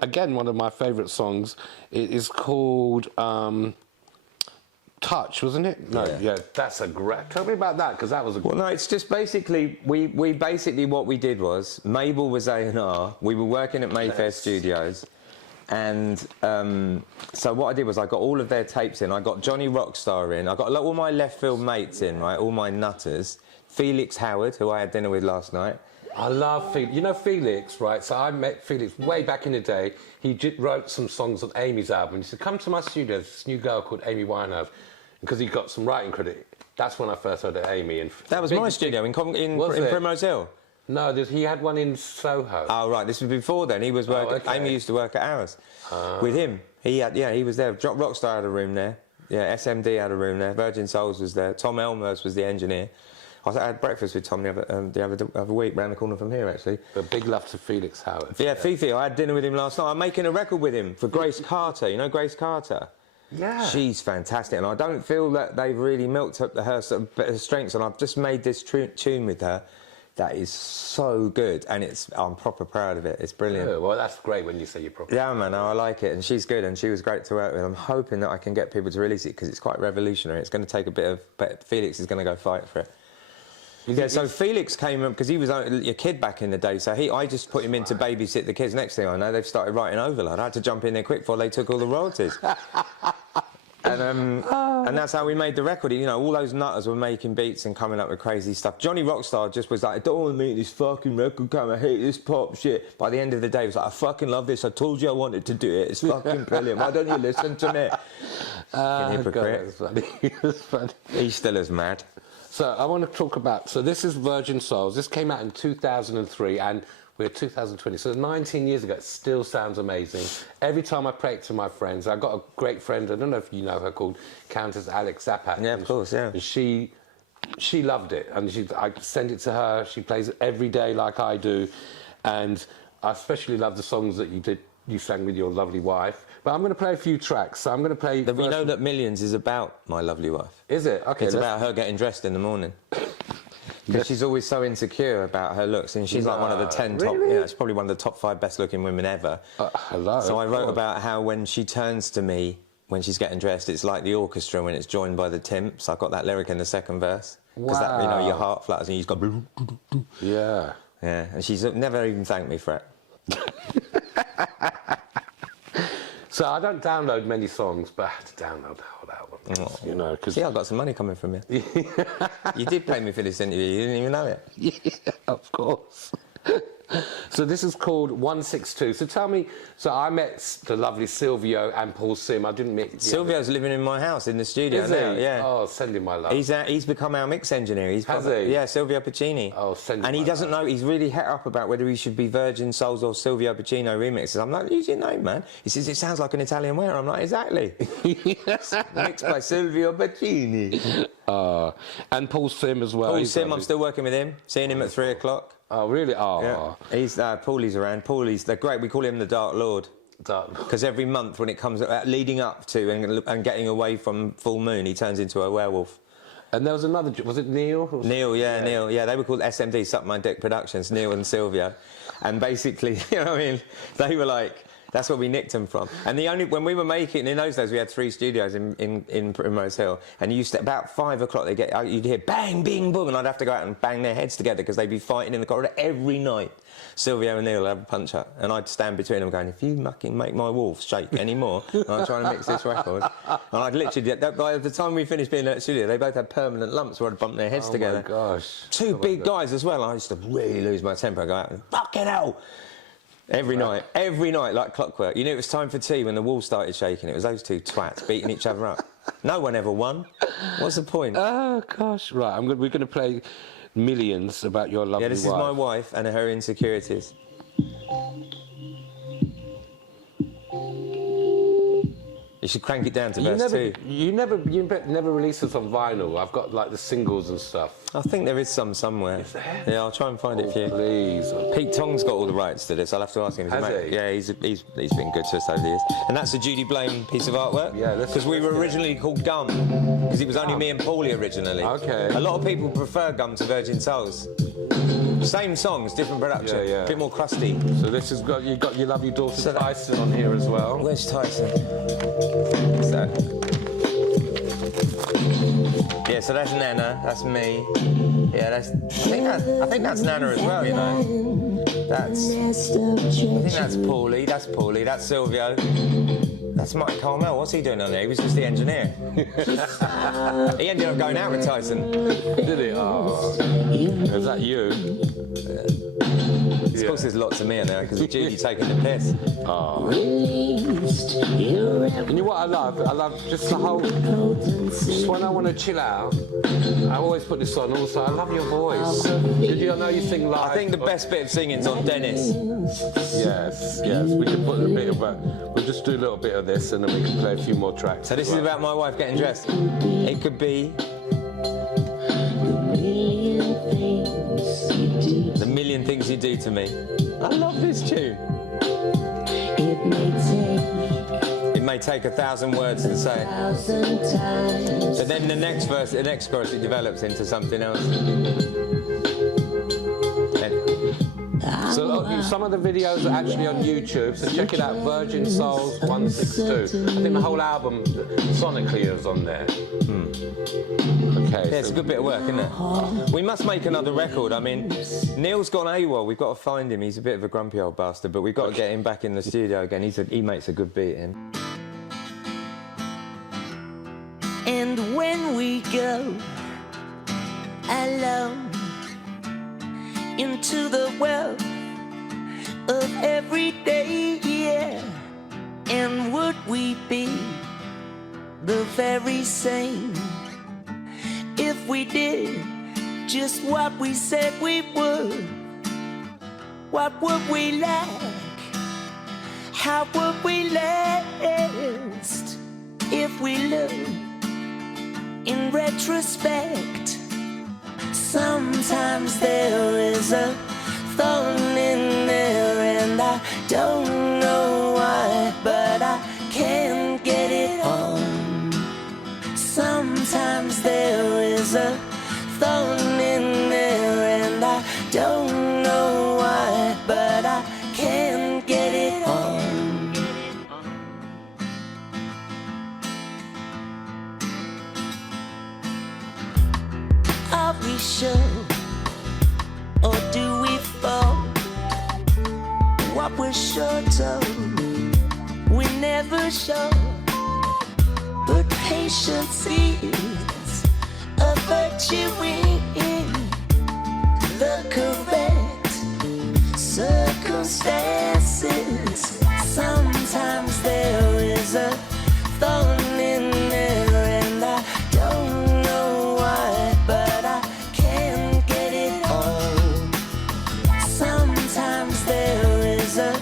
again, one of my favourite songs. It is called Touch, wasn't it? No, yeah, that's a great... Tell me about that, because that was a... Well, no, it's just basically, we basically, what we did was, Mabel was A&R, we were working at Mayfair Studios, and so what I did was I got all of their tapes in, I got Johnny Rockstar in, I got all my left field mates in, right, all my nutters, Felix Howard, who I had dinner with last night. I love Felix. You know Felix, right? So I met Felix way back in the day. He wrote some songs on Amy's album. He said, come to my studio, there's this new girl called Amy Winehouse, because he got some writing credit. That's when I first heard of Amy. And that was my studio in Primrose Hill. No, he had one in Soho. Oh, right, this was before then. He was working... Okay. Amy used to work at ours with him. He was there. Rockstar had a room there. Yeah, SMD had a room there. Virgin Souls was there. Tom Elmers was the engineer. I had breakfast with Tom the other week, round the corner from here, actually. But big love to Felix Howard. Yeah, Fifi, I had dinner with him last night. I'm making a record with him for Grace Carter. You know Grace Carter? Yeah. She's fantastic, and I don't feel that they've really milked up her strengths, and I've just made this tune with her that is so good, and I'm proper proud of it. It's brilliant. Yeah, well, that's great when you say you're proper. Yeah, man, I like it, and she's good, and she was great to work with. I'm hoping that I can get people to release it, because it's quite revolutionary. It's going to take a bit of... But Felix is going to go fight for it. Yeah, so Felix came up because he was a kid back in the day, so I just put him in to babysit the kids. Next thing I know, they've started writing Overload. I had to jump in there quick before they took all the royalties. And that's how we made the record. You know, all those nutters were making beats and coming up with crazy stuff. Johnny Rockstar just was like, I don't want to make this fucking record come, I hate this pop shit. By the end of the day, he was like, I fucking love this, I told you I wanted to do it, it's fucking brilliant, why don't you listen to me? Hypocrite. God, that's funny. He's still as mad. So I want to talk about, so this is Virgin Souls. This came out in 2003 and we're 2020, so 19 years ago. It still sounds amazing. Every time I play it to my friends, I've got a great friend, I don't know if you know her, called Countess Alex Zapat. Yeah, of course, yeah. And she loved it, and I send it to her, she plays it every day like I do, and I especially love the songs that you sang with your lovely wife. But I'm going to play a few tracks. So I'm going to play... We know that Millions is about my lovely wife. Is it? Okay. It's about her getting dressed in the morning. Because she's always so insecure about her looks, and she's like one of the 10 top... Really? You know, she's probably one of the top 5 best-looking women ever. Hello. So I wrote about how when she turns to me, when she's getting dressed, it's like the orchestra when it's joined by the timps. I got that lyric in the second verse. Because that, you know, your heart flutters and you've got... Yeah. Yeah, and she's never even thanked me for it. So I don't download many songs, but I had to download the whole album, you know, because... See, I got some money coming from you. You did pay me for this interview, you didn't even know it. Yeah, of course. So this is called 162. So tell me, so I met the lovely Silvio and Paul Sim. I didn't meet... Silvio's living in my house in the studio now. Yeah. Oh, send him my love. He's become our mix engineer. Has he? Yeah, Silvio Pacini. Oh, send him And he doesn't know, he's really het up about whether he should be Virgin Souls or Silvio Pacino remixes. I'm like, use your name, man. He says, it sounds like an Italian wear. I'm like, exactly. Mixed by Silvio Pacini. And Paul Sim as well. Paul Sim, I'm still working with him. Seeing him at 3 o'clock. Oh, really? Oh. Yeah. He's, Paulie's around. they're great. We call him the Dark Lord. Because every month when it comes, leading up to and getting away from full moon, he turns into a werewolf. And there was another, was it Neil? Neil, yeah, Neil. Yeah, they were called SMD, Suck My Dick Productions, Neil and Silvio. And basically, you know what I mean, they were like, that's where we nicked them from. And when we were making, in those days, we had 3 studios in Primrose Hill, and you used to, about 5 o'clock, you'd hear bang, bing, boom, and I'd have to go out and bang their heads together because they'd be fighting in the corridor every night. Silvio and Neil would have a punch-up, and I'd stand between them going, if you fucking make my wolves shake anymore, I'm trying to mix this record. And I'd literally, by the time we finished being at the studio, they both had permanent lumps where I'd bump their heads together. Oh, my gosh. 2 big guys as well. I used to really lose my temper. I'd go out and, fucking hell! Every night, like clockwork. You knew it was time for tea when the wall started shaking. It was those 2 twats beating each other up. No one ever won. What's the point? Oh, gosh. Right, we're going to play Millions about your lovely wife. Yeah, this is my wife and her insecurities. You should crank it down to verse 2. You never release this on vinyl. I've got like the singles and stuff. I think there is some somewhere. Is there? Yeah, I'll try and find it for you. Please. Pete Tong's got all the rights to this. I'll have to ask him. Has he? Yeah, he's been good to us over the years. And that's a Judy Blame piece of artwork. Yeah, because we were originally called Gum, because it was only me and Paulie originally. Okay. A lot of people prefer Gum to Virgin Souls. Same songs, different production. Yeah, yeah. Bit more crusty. So this has got, you've got your lovely daughter Tyson on here as well. Where's Tyson? So. Yeah, so that's Neneh, that's me. Yeah, I think that's Neneh as well, you know. I think that's Paulie, that's Silvio. That's Mike Carmel, what's he doing on there? He was just the engineer. He ended up going out with Tyson. Did he? Oh. Is that you? Of course there's lots of me in there, because of Judy taking the piss. Oh. And you know what I love? I love just the whole... Just when I want to chill out, I always put this on. Also, I love your voice. Did you know you sing live? I think the best bit of singing's on Dennis. Yes, yes. We can put a bit of we'll just do a little bit of this and then we can play a few more tracks. So this is about my wife getting dressed. It could be the million things you do to me. I love this tune. It may take 1,000 words to say it. But then the next verse, the next chorus, it develops into something else. So some of the videos are actually on YouTube, so check it out, Virgin Souls 162. I think the whole album sonically is on there. Okay. Yeah, it's a good bit of work, isn't it? We must make another record. I mean, Neil's gone AWOL. We've got to find him. He's a bit of a grumpy old bastard, but we've got to get him back in the studio again. He makes a good beat, him. And when we go alone into the world of every day, yeah, and would we be the very same if we did just what we said we would? What would we lack? How would we last if we look in retrospect? Sometimes there is a thorn in there and I don't know why, but I can't get it on. Sometimes there is a thorn in there and I don't know why, but I can't get it on. Are we sure, or do we fall? What we're short of, we never show. But patience is a virtue in the correct circumstances. Sometimes there is a thorn in there and I don't know why, but I can't get it on. Sometimes there is a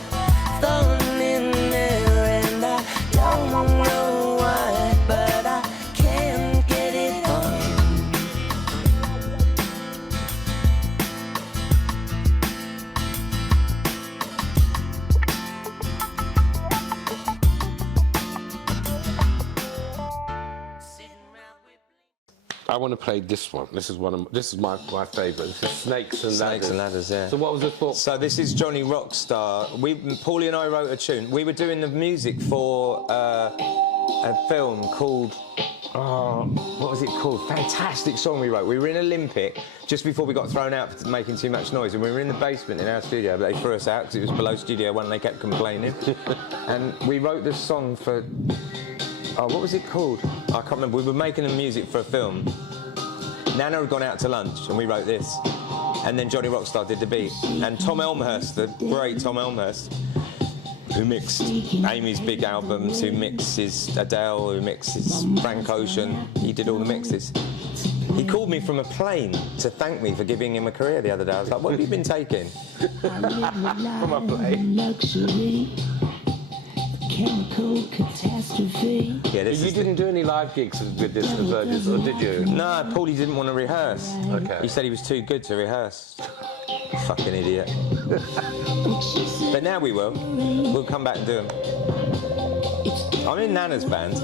thorn in there and I don't know why, but I can't get it on. I want to play this one. This is my favourite. This is Snakes and Ladders. Snakes and Ladders, yeah. So what was the thought? So this is Johnny Rockstar. Paulie and I wrote a tune. We were doing the music for a film called, what was it called? Fantastic song we wrote. We were in Olympic just before we got thrown out for making too much noise, and we were in the basement in our studio, but they threw us out because it was below Studio 1 and they kept complaining. And we wrote this song for, what was it called? I can't remember. We were making the music for a film. Nana had gone out to lunch and we wrote this. And then Johnny Rockstar did the beat. And Tom Elmhurst, the great Tom Elmhurst, who mixed Amy's big albums, who mixes Adele, who mixes Frank Ocean, he did all the mixes. He called me from a plane to thank me for giving him a career the other day. I was like, what have you been taking? From a plane. Luxury, chemical catastrophe. Yeah, this You didn't do any live gigs with this, the Virgins, or did you? No, Paulie didn't want to rehearse. Okay. He said he was too good to rehearse. Fucking idiot. But now we will. We'll come back and do them. I'm in Nana's band.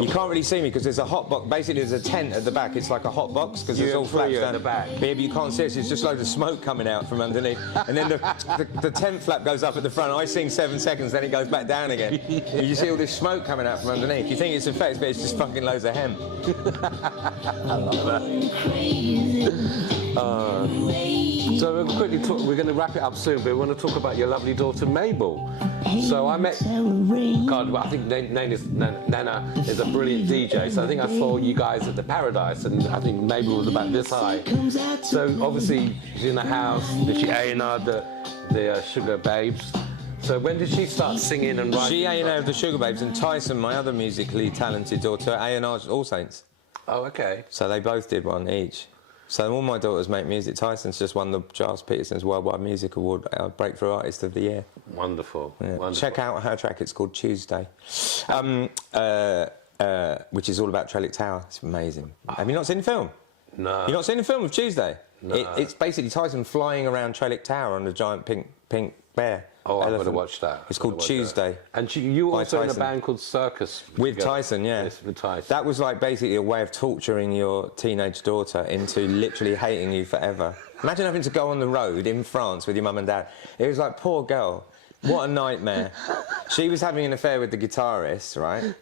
You can't really see me because there's a hot box. Basically, there's a tent at the back. It's like a hot box because there's all flaps down the back. Yeah, but you can't see it. So it's just loads of smoke coming out from underneath. And then the tent flap goes up at the front. I sing 7 seconds, then it goes back down again. And you see all this smoke coming out from underneath. You think it's effects, but it's just fucking loads of hemp. I love that. So we'll quickly talk. We're going to wrap it up soon, but we want to talk about your lovely daughter Mabel. So I met. God, I think Nana is a brilliant DJ. So I think I saw you guys at the Paradise, and I think Mabel was about this high. So obviously she's in the house. Did she A&R the Sugar Babes? So when did she start singing and writing? She A&R'd the Sugar Babes, and Tyson, my other musically talented daughter, A&R'd All Saints. Oh, okay. So they both did one each. So all my daughters make music. Tyson's just won the Giles Peterson's Worldwide Music Award, Breakthrough Artist of the Year. Wonderful. Yeah. Wonderful. Check out her track. It's called Tuesday, which is all about Trellick Tower. It's amazing. Have you not seen the film? No. You've not seen the film of Tuesday? No. It's basically Tyson flying around Trellick Tower on a giant pink bear. Oh, I'm going to elephant. watch that. It's called Tuesday. And you by also in a Tyson. band called Circus. With Tyson, yeah. Yes, with Tyson. That was like basically a way of torturing your teenage daughter into literally hating you forever. Imagine having to go on the road in France with your mum and dad. It was like, poor girl. What a nightmare. She was having an affair with the guitarist, right?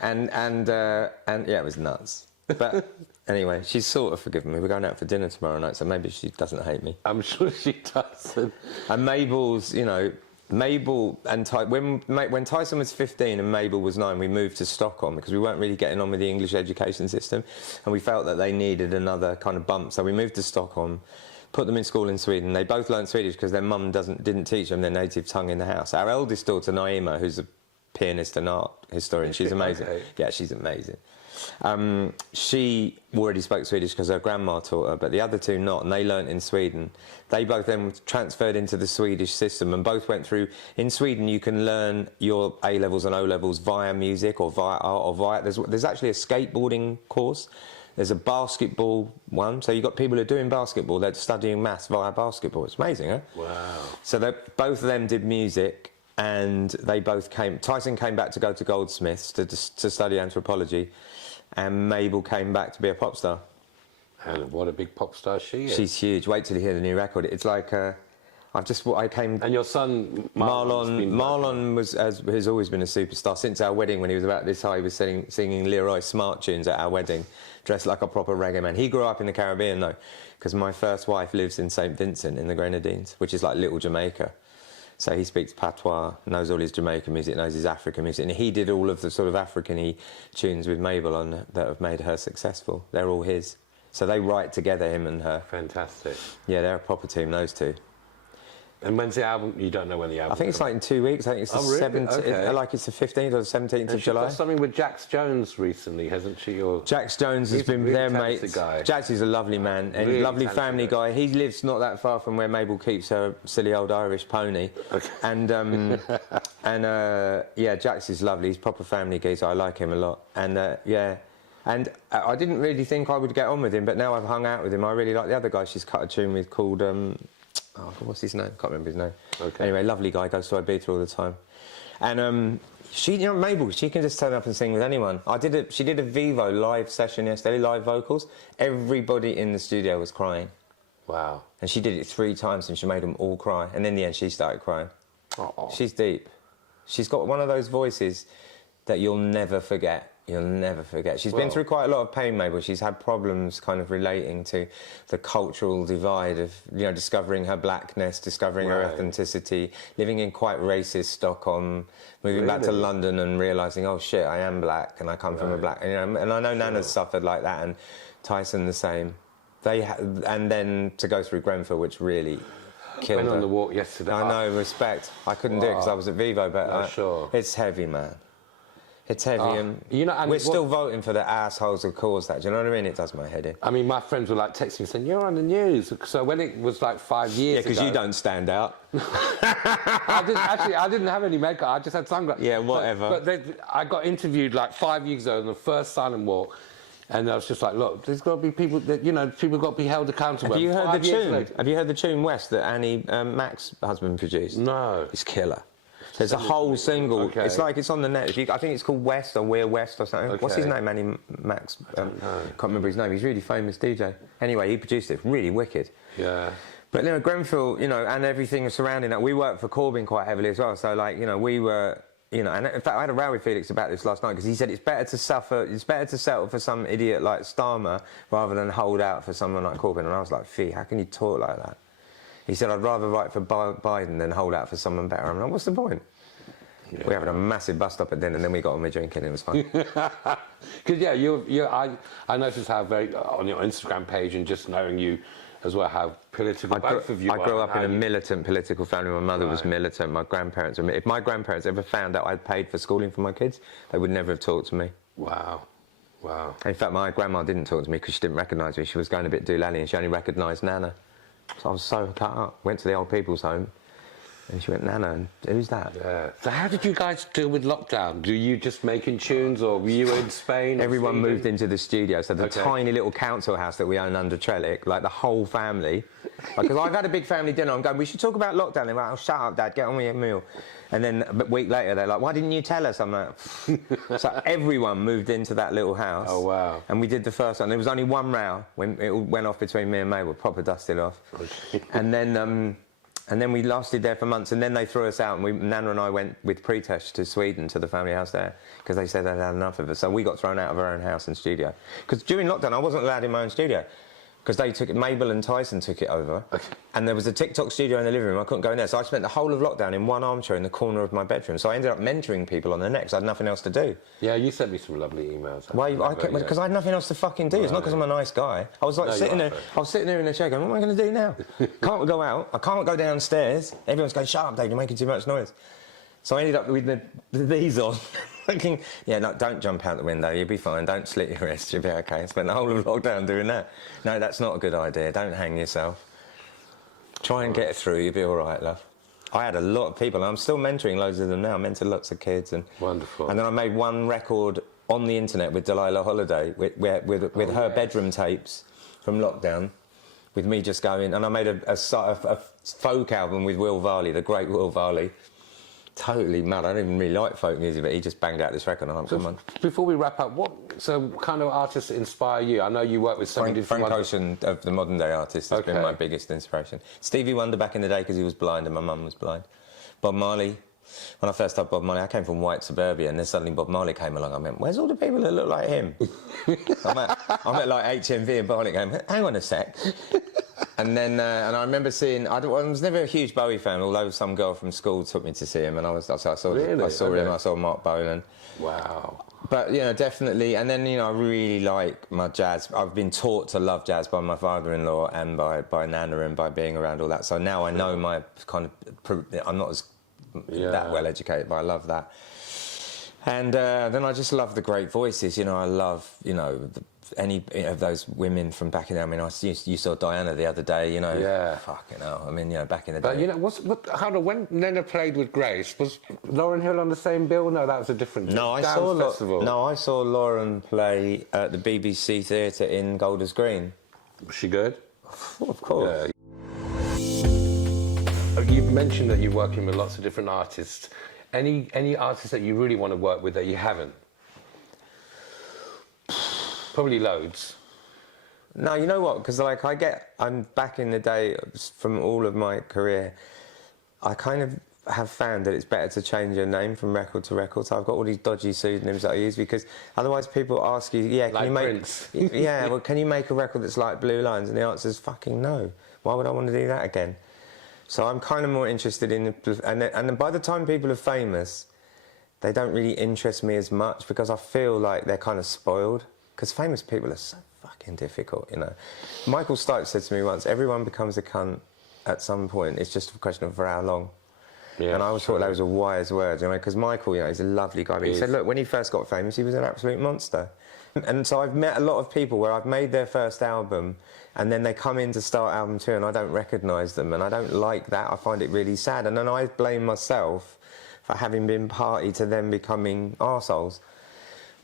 And yeah, it was nuts. But anyway, she's sort of forgiven me. We're going out for dinner tomorrow night, so maybe she doesn't hate me. I'm sure she doesn't. And Mabel's, you know, Mabel and when Tyson was 15 and Mabel was 9, we moved to Stockholm because we weren't really getting on with the English education system, and we felt that they needed another kind of bump. So we moved to Stockholm, put them in school in Sweden. They both learned Swedish because their mum didn't teach them their native tongue in the house. Our eldest daughter, Naima, who's a pianist and art historian, she's amazing. Okay. Yeah, she's amazing. She already spoke Swedish because her grandma taught her, but the other two not, and they learnt in Sweden. They both then transferred into the Swedish system and both went through. In Sweden, you can learn your A-levels and O-levels via music or via art or via... There's actually a skateboarding course. There's a basketball one. So you've got people who are doing basketball, they're studying maths via basketball. It's amazing, huh? Wow. So both of them did music, and they both came... Tyson came back to go to Goldsmiths to study anthropology, and Mabel came back to be a pop star. And what a big pop star she is. She's huge. Wait till you hear the new record. It's like I came. And your son Marlon has always been a superstar since our wedding. When he was about this high, he was singing Leroy Smart tunes at our wedding, dressed like a proper reggae man. He grew up in the Caribbean though, because my first wife lives in St Vincent in the Grenadines, which is like Little Jamaica. So he speaks patois, knows all his Jamaican music, knows his African music, and he did all of the sort of African-y tunes with Mabel on that have made her successful. They're all his. So they write together, him and her. Fantastic. Yeah, they're a proper team, those two. And when's the album? You don't know when the album. I think it's like in 2 weeks. I think it's the 17th. Okay. Like it's the 15th or the 17th of She's July. got something with Jax Jones recently, hasn't she? Or Jax Jones has He's a been really their talented mate. guy. Jax is a lovely man and Really lovely talented family guy. He lives not that far from where Mabel keeps her silly old Irish pony. Okay. And yeah, Jax is lovely. He's proper family geezer. I like him a lot. And yeah. And I didn't really think I would get on with him, but now I've hung out with him. I really like the other guy she's cut a tune with called, oh, what's his name? Can't remember his name. Okay. Anyway, lovely guy, goes to Ibiza all the time. And she, you know, Mabel, she can just turn up and sing with anyone. She did a Vivo live session yesterday, live vocals. Everybody in the studio was crying. wow. And she did it 3 times and she made them all cry. And in the end, she started crying. Oh. She's deep. She's got one of those voices that you'll never forget. You'll never forget. She's been through quite a lot of pain, Mabel. She's had problems kind of relating to the cultural divide of, you know, discovering her blackness, discovering her authenticity, living in quite racist Stockholm, moving back to London and realising, oh shit, I am black and I come from a black... You know, and I know Nana's suffered like that, and Tyson the same. And then to go through Grenfell, which really killed her. Went on the walk yesterday. I know, respect. I couldn't do it because I was at Vivo, but sure. It's heavy, man. It's heavy, and you know, and we're still voting for the assholes who caused that. Do you know what I mean? It does my head in. I mean, my friends were like texting me saying, "You're on the news." So when it was like 5 years ago, because you don't stand out. I didn't have any makeup. I just had sunglasses. Yeah, whatever. But I got interviewed like 5 years ago on the first silent walk, and I was just like, "Look, there's got to be people that, you know, people got to be held accountable." Have you heard the tune? Later, Have you heard the tune West that Annie Mac's husband produced? no. It's killer. There's a whole single. Okay. It's like it's on the net. I think it's called West or We're West or something. What's his name? Manny Max. Can't remember his name. He's a really famous DJ. Anyway, he produced it. Really wicked. Yeah. But you know, Grenfell, you know, and everything surrounding that. We worked for Corbyn quite heavily as well. So like, you know, we were. You know, and in fact, I had a row with Felix about this last night because he said it's better to settle for some idiot like Starmer rather than hold out for someone like Corbyn. And I was like, Fee, how can you talk like that? He said, I'd rather write for Biden than hold out for someone better. I'm like, what's the point? Yeah. We having a massive bust up at dinner, and then we got on with drinking. It was fun. Because I noticed how very on your Instagram page and just knowing you as well how political both of you are. I grew up in a militant political family. My mother was militant. My grandparents were. If my grandparents ever found out I'd paid for schooling for my kids, they would never have talked to me. Wow. Wow. In fact, my grandma didn't talk to me because she didn't recognise me. She was going a bit doolally and she only recognised Nana. So I was so cut up. Went to the old people's home and she went, Nana, and who's that? Yeah. So how did you guys deal with lockdown? Do you just making tunes or were you in Spain? Everyone moved into the studio. So the tiny little council house that we own under Trellick, like the whole family. Because I've had a big family dinner. I'm going, we should talk about lockdown. They're like, oh, shut up, Dad, get on with your meal. And then a week later, they're like, why didn't you tell us? I'm like, so everyone moved into that little house. Oh, wow. And we did the first one. There was only one row when it went off between me and Mabel, proper dusted off. And then we lasted there for months, and then they threw us out, and Nana and I went with Portishead to Sweden, to the family house there, because they said they'd had enough of us. So we got thrown out of our own house and studio. Because during lockdown, I wasn't allowed in my own studio, because they took it, Mabel and Tyson took it over, and there was a TikTok studio in the living room. I couldn't go in there, so I spent the whole of lockdown in one armchair in the corner of my bedroom. So I ended up mentoring people on the net, because I had nothing else to do. Yeah, you sent me some lovely emails. Why? Because I had nothing else to fucking do. Right. It's not because I'm a nice guy. I was like sitting there. I was sitting there in the chair going, "What am I going to do now? Can't go out. I can't go downstairs. Everyone's going, shut up, Dave. You're making too much noise." So I ended up with these on. Thinking, yeah, no, don't jump out the window, you'll be fine, don't slit your wrist, you'll be okay. I spent the whole of lockdown doing that. No, that's not a good idea, don't hang yourself. Try and get through, you'll be all right, love. I had a lot of people, and I'm still mentoring loads of them now. I mentor lots of kids. And wonderful. And then I made one record on the internet with Delilah Holiday, with her bedroom tapes from lockdown, with me just going, and I made a folk album with Will Varley, the great Will Varley. Totally mad. I don't even really like folk music, but he just banged out this record. And I'm so before we wrap up, what kind of artists inspire you? I know you work with so many different Frank Ocean, of the modern day artists, has been my biggest inspiration. Stevie Wonder back in the day because he was blind and my mum was blind. Bob Marley. When I first started Bob Marley, I came from white suburbia, and then suddenly Bob Marley came along. I went, where's all the people that look like him? I'm at like HMV and Barnet going, hang on a sec. And then, and I remember seeing, I was never a huge Bowie fan, although some girl from school took me to see him, and I saw him, I saw Mark Bolan. Wow. But, you know, definitely, and then, you know, I really like my jazz. I've been taught to love jazz by my father-in-law and by Nana and by being around all that. So now I know my kind of, I'm not as that well educated, but I love that. And then I just love the great voices. You know, I love, you know, any of those women from back in the day. I mean, you saw Diana the other day, you know. Yeah. Fucking hell. I mean, you know, back in the day. But, you know, when Nena played with Grace, was Lauryn Hill on the same bill? No, that was a different festival. I saw Lauren play at the BBC Theatre in Golders Green. Was she good? Of course. Yeah. You've mentioned that you're working with lots of different artists. Any artists that you really want to work with that you haven't? Probably loads. No, you know what? Because like I'm back in the day from all of my career, I kind of have found that it's better to change your name from record to record. So I've got all these dodgy pseudonyms that I use because otherwise people ask you, yeah, can like you make Prince. yeah, well, can you make a record that's like Blue Lines? And the answer is fucking no. Why would I want to do that again? So I'm kind of more interested in, and then by the time people are famous, they don't really interest me as much because I feel like they're kind of spoiled. Because famous people are so fucking difficult, you know. Michael Stipe said to me once, everyone becomes a cunt at some point. It's just a question of for how long. Yeah, and I always thought those were wise words, you know, because Michael, you know, he's a lovely guy. But he said, look, when he first got famous, he was an absolute monster. And so I've met a lot of people where I've made their first album and then they come in to start album 2 and I don't recognise them and I don't like that. I find it really sad. And then I blame myself for having been party to them becoming arseholes.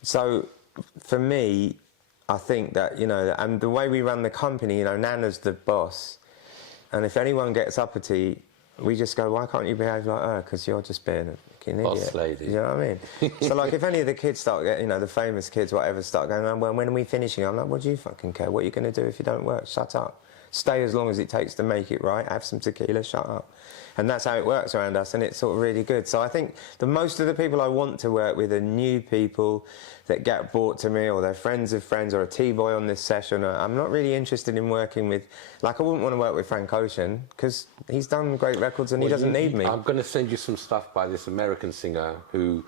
So for me, I think that, you know, and the way we run the company, you know, Nana's the boss. And if anyone gets uppity, we just go, why can't you behave like her? Because you're just being a fucking idiot. Boss lady. You know what I mean? So, like, if any of the kids start getting, you know, the famous kids, whatever, start going, well, when are we finishing? I'm like, what do you fucking care? What are you going to do if you don't work? Shut up. Stay as long as it takes to make it right. Have some tequila, shut up. And that's how it works around us, and it's sort of really good. So I think most of the people I want to work with are new people that get brought to me, or they're friends of friends, or a T-boy on this session. I'm not really interested in working with, like, I wouldn't want to work with Frank Ocean, because he's done great records and he doesn't need me. I'm going to send you some stuff by this American singer who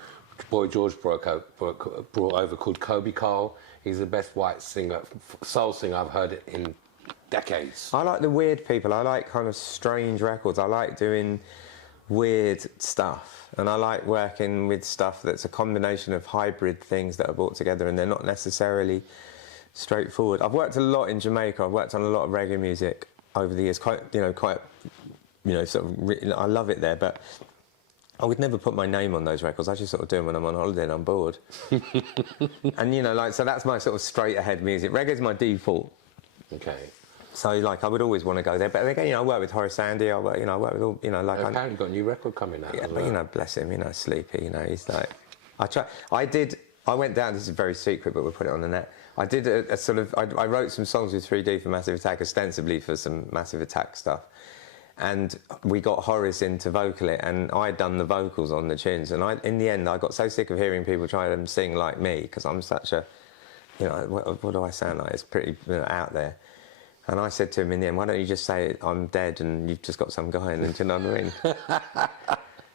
Boy George brought over, called Kobe Cole. He's the best white singer, soul singer I've heard in decades. I like the weird people. I like kind of strange records. I like doing weird stuff, and I like working with stuff that's a combination of hybrid things that are brought together, and they're not necessarily straightforward. I've worked a lot in Jamaica. I've worked on a lot of reggae music over the years. Quite, sort of. I love it there, but I would never put my name on those records. I just sort of do them when I'm on holiday and I'm bored. And so that's my sort of straight ahead music. Reggae's my default. Okay. So, like, I would always want to go there. But again, I work with Horace Andy. I work with all, like... Apparently got a new record coming out. Yeah, as but, well. bless him, Sleepy, he's like... I went down, this is very secret, but we'll put it on the net. I did a sort of... I wrote some songs with 3D for Massive Attack, ostensibly for some Massive Attack stuff. And we got Horace in to vocal it, and I'd done the vocals on the tunes. And in the end, I got so sick of hearing people try to sing like me, because I'm such a... what do I sound like? It's pretty out there. And I said to him in the end, why don't you just say I'm dead and you've just got some guy in, and do you know what I mean?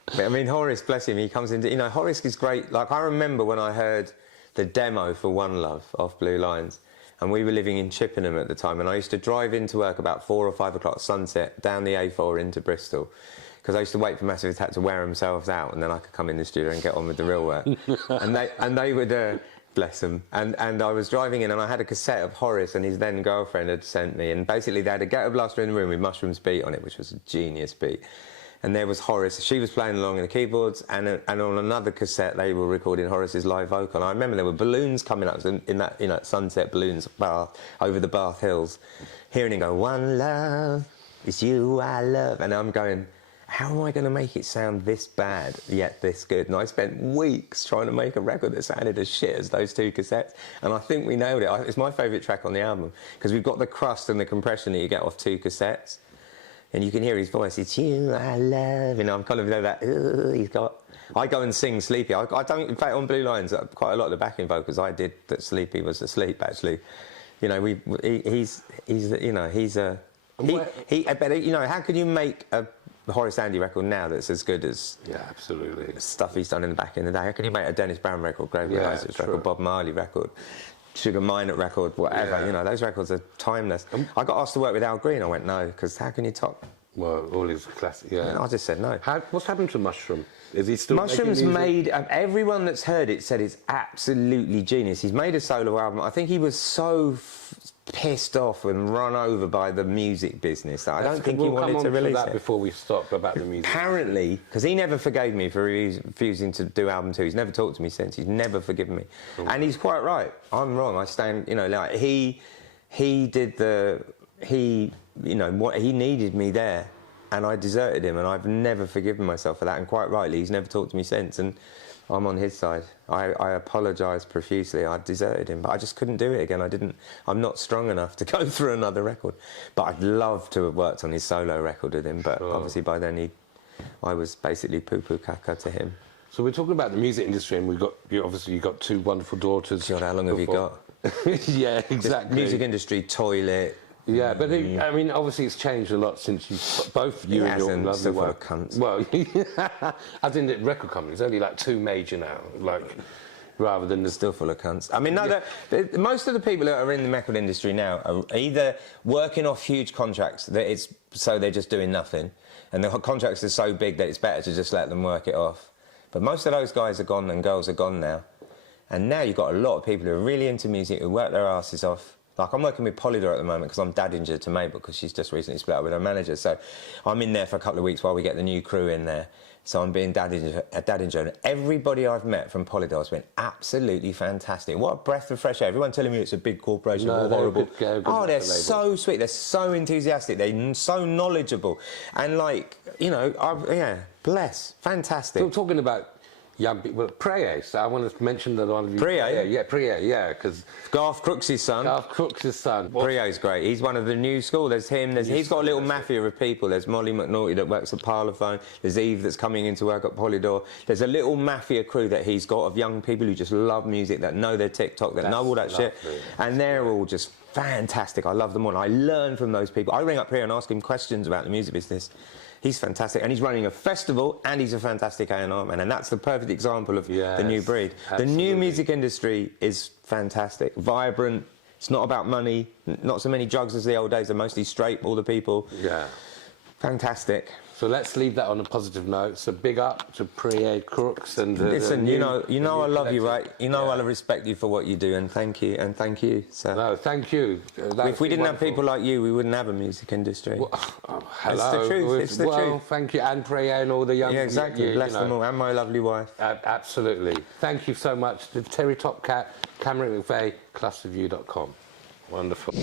But I mean, Horace, bless him, he comes into... Horace is great. Like, I remember when I heard the demo for One Love off Blue Lines, and we were living in Chippenham at the time, and I used to drive into work about 4 or 5 o'clock sunset, down the A4 into Bristol, because I used to wait for Massive Attack to wear themselves out, and then I could come in the studio and get on with the real work. and they would... bless them. And I was driving in, and I had a cassette of Horace, and his then girlfriend had sent me, and basically they had a ghetto blaster in the room with Mushrooms beat on it, which was a genius beat. And there was Horace. She was playing along in the keyboards, and on another cassette they were recording Horace's live vocal. And I remember there were balloons coming up in that sunset balloons over the Bath Hills, hearing him go, "One love, it's you I love," and I'm going, how am I going to make it sound this bad yet this good? And I spent weeks trying to make a record that sounded as shit as those 2 cassettes, and I think we nailed it. It's my favourite track on the album, because we've got the crust and the compression that you get off 2 cassettes, and you can hear his voice. It's you I love, I'm kind of that. He's got. I go and sing Sleepy. I don't. In fact, on Blue Lines, quite a lot of the backing vocals I did that Sleepy was asleep. Actually, he's a. How can you make a Horace Andy record now that's as good as absolutely stuff he's done back in the day? How can you make a Dennis Brown record, Gravely Isaac's record, Bob Marley record, Sugar Minott record, whatever? Those records are timeless. I got asked to work with Al Green. I went no, because how can you top? Well, all his classic. Yeah. I just said no. What's happened to Mushroom? Is he still Mushroom's making made... everyone that's heard it said it's absolutely genius. He's made a solo album. I think he was so pissed off and run over by the music business that I don't think he wanted to release that it. Before we stop about the music. Apparently, because he never forgave me for refusing to do album 2. He's never talked to me since. He's never forgiven me. Cool. And he's quite right. I'm wrong. I stand... he needed me there, and I deserted him, and I've never forgiven myself for that, and quite rightly, he's never talked to me since, and I'm on his side. I apologise profusely. I deserted him, but I just couldn't do it again. I'm not strong enough to go through another record. But I'd love to have worked on his solo record with him, but obviously by then I was basically poo-poo caca to him. So we're talking about the music industry, and you've got 2 wonderful daughters. God, how long have you got? Yeah, exactly. The music industry, toilet. Yeah, but obviously it's changed a lot since both you and your lovely wife. Cunts. Well, as in the record companies, only like 2 major now, rather than the... Still full of cunts. I mean, no, most of the people that are in the record industry now are either working off huge contracts so they're just doing nothing, and the contracts are so big that it's better to just let them work it off. But most of those guys are gone and girls are gone now, and now you've got a lot of people who are really into music who work their asses off. Like, I'm working with Polydor at the moment because I'm dad-injured to Mabel because she's just recently split up with her manager. So I'm in there for a couple of weeks while we get the new crew in there So I'm being Daddinger. And everybody I've met from Polydor's been absolutely fantastic. What a breath of fresh air. Everyone telling me it's a big corporation, No, horrible. They're good so sweet. They're so enthusiastic. They're so knowledgeable. And like, you know, yeah, bless. Fantastic. So talking about young people, well, Preye, so I want to mention that one of you. Preye? Yeah, Preye, yeah, because Garth Crooks' son. Garth Crooks' son. Preye's great. He's one of the new school. There's him. He's got a little mafia of people. There's Molly McNaughty that works at Parlophone. There's Eve that's coming into work at Polydor. There's a little mafia crew that he's got of young people who just love music, that know their TikTok, that know all that shit. And they're all just fantastic. I love them all. I learn from those people. I ring up here and ask him questions about the music business. He's fantastic, and he's running a festival, and he's a fantastic A&R man, and that's the perfect example of the new breed. Absolutely. The new music industry is fantastic, vibrant. It's not about money, not so many drugs as the old days. They're mostly straight, all the people. Yeah. Fantastic. So let's leave that on a positive note. So big up to Preye Crooks and listen, you know I love you, right? You know I Yeah. respect you for what you do, and thank you. So No, thank you. if we didn't have people like you, we wouldn't have a music industry. Well, hello. It's the truth. It's the truth. Thank you, and Preye and all the young. Yeah, exactly. Bless them all, and my lovely wife. Absolutely. Thank you so much to TerryTopCat, Cameron McVey, Clusterview.com. Wonderful.